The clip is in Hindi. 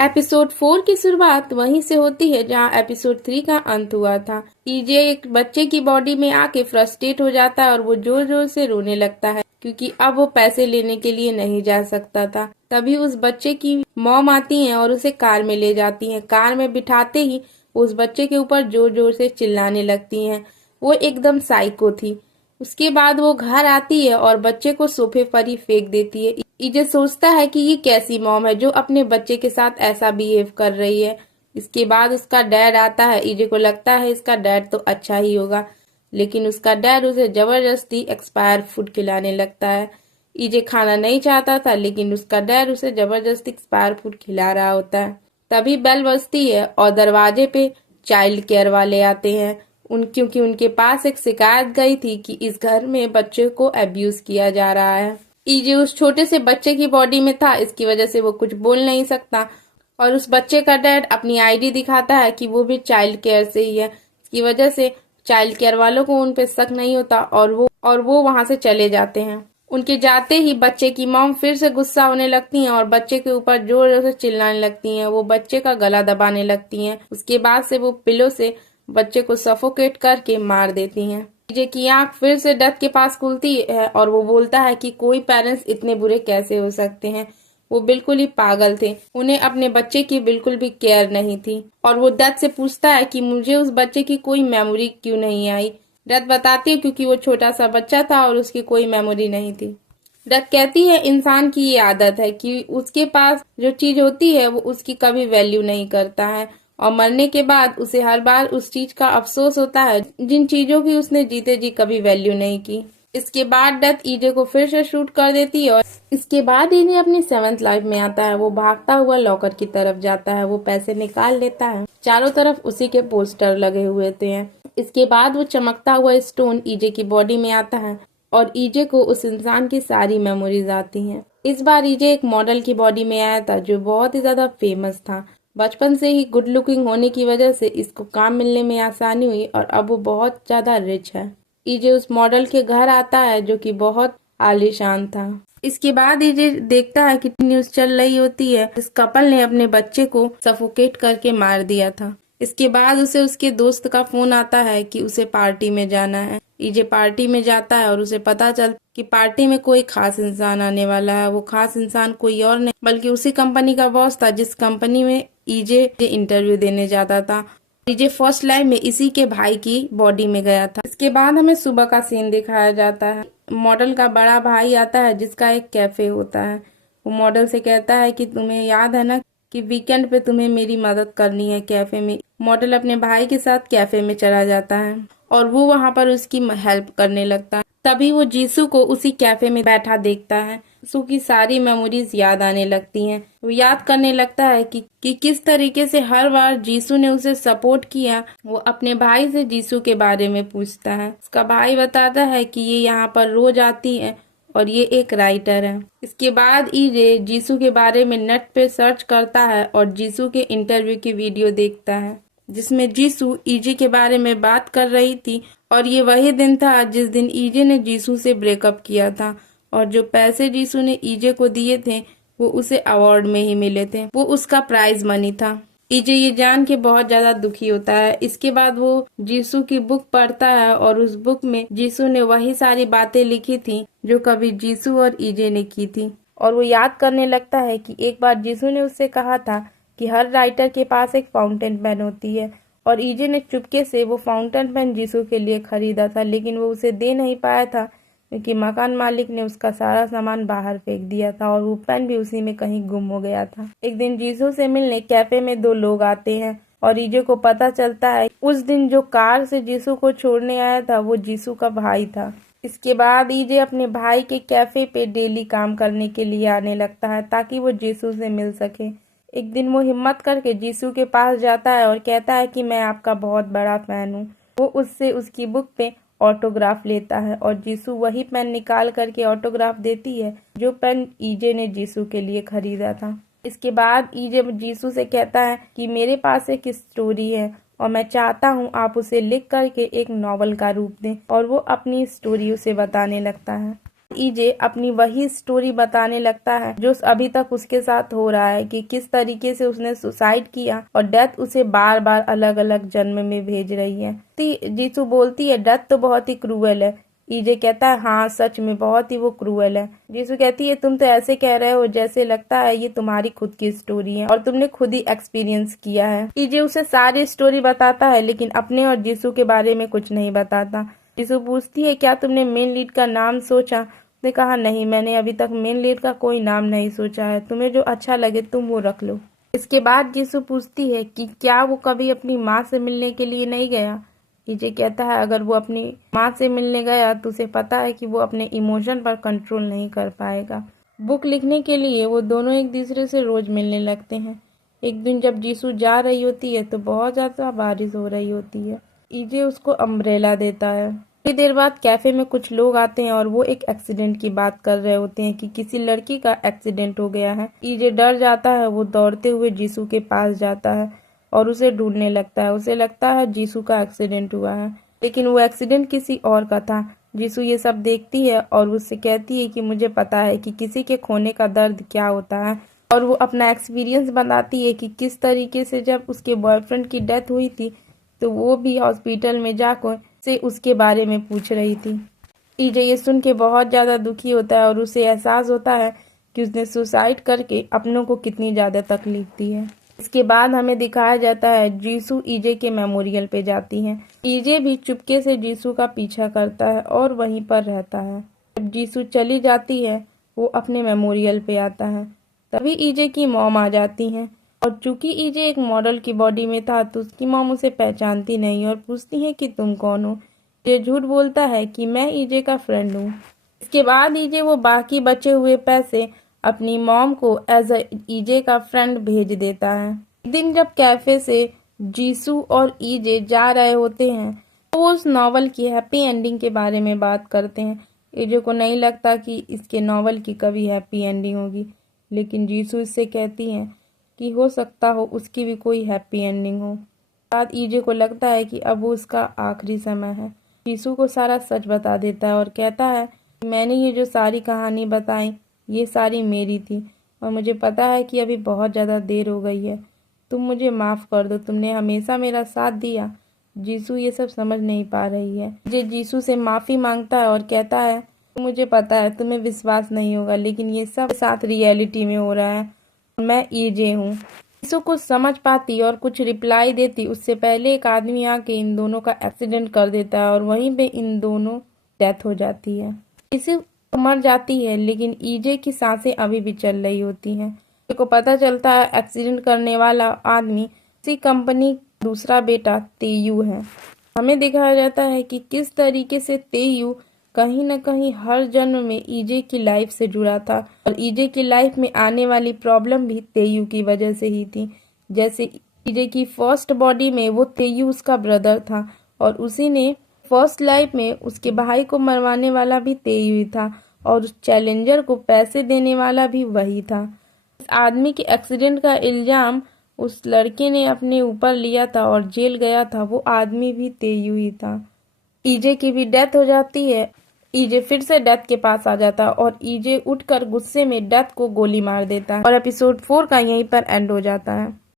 एपिसोड 4 की शुरुआत वहीं से होती है जहां एपिसोड 3 का अंत हुआ था। ईजे एक बच्चे की बॉडी में आके फ्रस्ट्रेट हो जाता है और वो जोर जोर से रोने लगता है क्योंकि अब वो पैसे लेने के लिए नहीं जा सकता था। तभी उस बच्चे की मॉम आती है और उसे कार में ले जाती है। कार में बिठाते ही उस बच्चे के ऊपर जोर जोर से चिल्लाने लगती हैं। वो एकदम साइको थी। उसके बाद वो घर आती है और बच्चे को सोफे पर ही फेंक देती है। ईजे सोचता है कि ये कैसी मॉम है जो अपने बच्चे के साथ ऐसा बिहेव कर रही है। इसके बाद उसका डैड आता है। ईजे को लगता है इसका डैड तो अच्छा ही होगा, लेकिन उसका डैड उसे जबरदस्ती एक्सपायर फूड खिलाने लगता है। ईजे खाना नहीं चाहता था, लेकिन उसका डैड उसे जबरदस्ती एक्सपायर फूड खिला रहा होता है। तभी बेल बजती है और दरवाजे पे चाइल्ड केयर वाले आते हैं। क्योंकि उनके पास एक शिकायत गई थी कि इस घर में बच्चे को अब्यूज किया जा रहा है। ईजे उस छोटे से बच्चे की बॉडी में था, इसकी वजह से वो कुछ बोल नहीं सकता और उस बच्चे का डैड अपनी आईडी दिखाता है कि वो भी चाइल्ड केयर से ही है। इसकी वजह से चाइल्ड केयर वालों को उन पे शक नहीं होता और वो वहां से चले जाते हैं। उनके जाते ही बच्चे की मॉम फिर से गुस्सा होने लगती हैं और बच्चे के ऊपर जोर जोर से चिल्लाने लगती हैं। वो बच्चे का गला दबाने लगती हैं। उसके बाद से वो पिलो से बच्चे को सफोकेट करके मार देती हैं। ईजे की आंख फिर से डेथ के पास खुलती है और वो बोलता है कि कोई पेरेंट्स इतने बुरे कैसे हो सकते हैं। वो बिल्कुल ही पागल थे, उन्हें अपने बच्चे की बिल्कुल भी केयर नहीं थी। और वो डेथ से पूछता है कि मुझे उस बच्चे की कोई मेमोरी क्यों नहीं आई। डेथ बताती है क्योंकि वो छोटा सा बच्चा था और उसकी कोई मेमोरी नहीं थी। डेथ कहती है इंसान की ये आदत है कि उसके पास जो चीज होती है वो उसकी कभी वैल्यू नहीं करता है और मरने के बाद उसे हर बार उस चीज का अफसोस होता है जिन चीजों की उसने जीते जी कभी वैल्यू नहीं की। इसके बाद डेथ ईजे को फिर से शूट कर देती है और इसके बाद ईजे अपनी 7th लाइफ में आता है। वो भागता हुआ लॉकर की तरफ जाता है। वो पैसे निकाल लेता है। चारों तरफ उसी के पोस्टर लगे हुए थे। इसके बाद वो चमकता हुआ स्टोन ईजे की बॉडी में आता है और ईजे को उस इंसान की सारी मेमोरीज आती हैं। इस बार ईजे एक मॉडल की बॉडी में आया था जो बहुत ही ज्यादा फेमस था। बचपन से ही गुड लुकिंग होने की वजह से इसको काम मिलने में आसानी हुई और अब वो बहुत ज्यादा रिच है। ईजे उस मॉडल के घर आता है जो कि बहुत आलीशान था। इसके बाद ईजे देखता है कि न्यूज चल रही होती है इस कपल ने अपने बच्चे को सफोकेट करके मार दिया था। इसके बाद उसे उसके दोस्त का फोन आता है कि उसे पार्टी में जाना है। ईजे पार्टी में जाता है और उसे पता चल कि पार्टी में कोई खास इंसान आने वाला है। वो खास इंसान कोई और नहीं बल्कि उसी कंपनी का बॉस था जिस कंपनी में ईजे इंटरव्यू देने जाता था। ईजे फर्स्ट लाइफ में इसी के भाई की बॉडी में गया था। इसके बाद हमें सुबह का सीन दिखाया जाता है। मॉडल का बड़ा भाई आता है जिसका एक कैफे होता है। वो मॉडल से कहता है कि तुम्हें याद है ना कि वीकेंड पे तुम्हें मेरी मदद करनी है कैफे में। मॉडल अपने भाई के साथ कैफे में चला जाता है और वो वहां पर उसकी हेल्प करने लगता है। तभी वो जीसू को उसी कैफे में बैठा देखता है। जीसू की सारी मेमोरीज याद आने लगती हैं। वो याद करने लगता है कि किस तरीके से हर बार जीसू ने उसे सपोर्ट किया। वो अपने भाई से जीसू के बारे में पूछता है। उसका भाई बताता है कि ये यहाँ पर रोज आती है और ये एक राइटर है। इसके बाद ईजे जीसू के बारे में नेट पे सर्च करता है और जीसू के इंटरव्यू की वीडियो देखता है जिसमें जीसू ईजे के बारे में बात कर रही थी और ये वही दिन था जिस दिन ईजे ने जीसू से ब्रेकअप किया था और जो पैसे जीसू ने ईजे को दिए थे वो उसे अवार्ड में ही मिले थे। वो उसका प्राइज मनी था। ईजे ये जान के बहुत ज्यादा दुखी होता है। इसके बाद वो जीसू की बुक पढ़ता है और उस बुक में जीसू ने वही सारी बातें लिखी थी जो कभी जीसू और ईजे ने की थी और वो याद करने लगता है कि एक बार जीसू ने उससे कहा था कि हर राइटर के पास एक फाउंटेन पेन होती है और ईजे ने चुपके से वो फाउंटेन पेन जीसू के लिए खरीदा था, लेकिन वो उसे दे नहीं पाया था क्योंकि मकान मालिक ने उसका सारा सामान बाहर फेंक दिया था और वो पेन भी उसी में कहीं गुम हो गया था। एक दिन जीसू से मिलने कैफे में 2 लोग आते हैं और ईजे को पता चलता है उस दिन जो कार से जीसू को छोड़ने आया था वो जीसू का भाई था। इसके बाद ईजे अपने भाई के कैफे पे डेली काम करने के लिए आने लगता है ताकि वो जीसू से मिल सके। एक दिन वो हिम्मत करके जीसू के पास जाता है और कहता है कि मैं आपका बहुत बड़ा फैन हूँ। वो उससे उसकी बुक पे ऑटोग्राफ लेता है और जीसू वही पेन निकाल करके ऑटोग्राफ देती है जो पेन ईजे ने जीसू के लिए खरीदा था। इसके बाद ईजे जीसू से कहता है कि मेरे पास एक स्टोरी है और मैं चाहता हूँ आप उसे लिख करके एक नॉवल का रूप दें और वो अपनी स्टोरी उसे बताने लगता है। ईजे अपनी वही स्टोरी बताने लगता है जो अभी तक उसके साथ हो रहा है कि किस तरीके से उसने सुसाइड किया और डेथ उसे बार बार अलग अलग जन्म में भेज रही है। जीसू बोलती है डेथ तो बहुत ही क्रूएल है। ईजे कहता है हाँ सच में बहुत ही वो क्रूएल है। जीसू कहती है तुम तो ऐसे कह रहे हो जैसे लगता है ये तुम्हारी खुद की स्टोरी है और तुमने खुद ही एक्सपीरियंस किया है। ईजे उसे सारी स्टोरी बताता है लेकिन अपने और जीसू के बारे में कुछ नहीं बताता। जीसू पूछती है क्या तुमने मेन लीड का नाम सोचा? उसने कहा नहीं, मैंने अभी तक मेन लीड का कोई नाम नहीं सोचा है, तुम्हें जो अच्छा लगे तुम वो रख लो। इसके बाद जीसू पूछती है कि क्या वो कभी अपनी माँ से मिलने के लिए नहीं गया? ईजे कहता है अगर वो अपनी माँ से मिलने गया तो उसे पता है कि वो अपने इमोशन पर कंट्रोल नहीं कर पाएगा। बुक लिखने के लिए वो दोनों एक दूसरे से रोज मिलने लगते हैं। एक दिन जब जीसू जा रही होती है तो बहुत ज्यादा बारिश हो रही होती है। ईजे उसको अम्ब्रेला देता है। थोड़ी देर बाद कैफे में कुछ लोग आते हैं और वो एक एक्सीडेंट की बात कर रहे होते हैं कि किसी लड़की का एक्सीडेंट हो गया है। ईजे डर जाता है, वो दौड़ते हुए जीसू के पास जाता है और उसे ढूंढने लगता है। उसे लगता है जीसू का एक्सीडेंट हुआ है लेकिन वो एक्सीडेंट किसी और का था। जीसू ये सब देखती है और उससे कहती है कि मुझे पता है कि किसी के खोने का दर्द क्या होता है और वो अपना एक्सपीरियंस बताती है कि किस तरीके से जब उसके बॉयफ्रेंड की डेथ हुई थी तो वो भी हॉस्पिटल में जाकर से उसके बारे में पूछ रही थी। ईजे ये सुन के बहुत ज्यादा दुखी होता है और उसे एहसास होता है कि उसने सुसाइड करके अपनों को कितनी ज्यादा तकलीफ दी है। इसके बाद हमें दिखाया जाता है जीसू ईजे के मेमोरियल पे जाती है। ईजे भी चुपके से जीसू का पीछा करता है और वहीं पर रहता है। जब जीसू चली जाती है वो अपने मेमोरियल पे आता है, तभी ईजे की मॉम आ जाती है और चूंकि ईजे एक मॉडल की बॉडी में था तो उसकी मॉम उसे पहचानती नहीं और पूछती है कि तुम कौन हो। ईजे झूठ बोलता है कि मैं ईजे का फ्रेंड हूँ। इसके बाद ईजे वो बाकी बचे हुए पैसे अपनी मॉम को एज अ ईजे का फ्रेंड भेज देता है। एक दिन जब कैफे से जीसू और ईजे जा रहे होते हैं तो वो उस नॉवल की हैप्पी एंडिंग के बारे में बात करते हैं। ईजे को नहीं लगता कि इसके नॉवल की कभी हैप्पी एंडिंग होगी, लेकिन जीसू इससे कहती है कि हो सकता हो उसकी भी कोई हैप्पी एंडिंग हो। बाद ईजे को लगता है कि अब वो उसका आखिरी समय है। जीसू को सारा सच बता देता है और कहता है कि मैंने ये जो सारी कहानी बताई ये सारी मेरी थी और मुझे पता है कि अभी बहुत ज़्यादा देर हो गई है, तुम मुझे माफ़ कर दो, तुमने हमेशा मेरा साथ दिया। जीसू ये सब समझ नहीं पा रही है। ईजे जीसू से माफ़ी मांगता है और कहता है मुझे पता है तुम्हें विश्वास नहीं होगा लेकिन ये सब साथ रियलिटी में हो रहा है, मैं ईजे हूँ। जीसू कुछ समझ पाती और कुछ रिप्लाई देती उससे पहले एक आदमी आके इन दोनों का एक्सीडेंट कर देता है और वहीं पे इन दोनों डेथ हो जाती है। जीसू मर जाती है लेकिन ईजे की सांसें अभी भी चल रही होती हैं। ईजे को पता चलता है एक्सीडेंट करने वाला आदमी इसी कंपनी दूसरा बेटा तेयू है। हमें दिखाया जाता है कि किस तरीके से तेयू कहीं न कहीं हर जन्म में ईजे की लाइफ से जुड़ा था और ईजे की लाइफ में आने वाली प्रॉब्लम भी तेयू की वजह से ही थी। जैसे ईजे की फर्स्ट बॉडी में वो तेयू उसका ब्रदर था और उसी ने फर्स्ट लाइफ में उसके भाई को मरवाने वाला भी तेयू ही था और उस चैलेंजर को पैसे देने वाला भी वही था। इस आदमी के एक्सीडेंट का इल्जाम उस लड़के ने अपने ऊपर लिया था और जेल गया था वो आदमी भी तेयू ही था। ईजे की भी डेथ हो जाती है। ईजे फिर से डेथ के पास आ जाता है और ईजे उठकर गुस्से में डेथ को गोली मार देता है और एपिसोड 4 का यहीं पर एंड हो जाता है।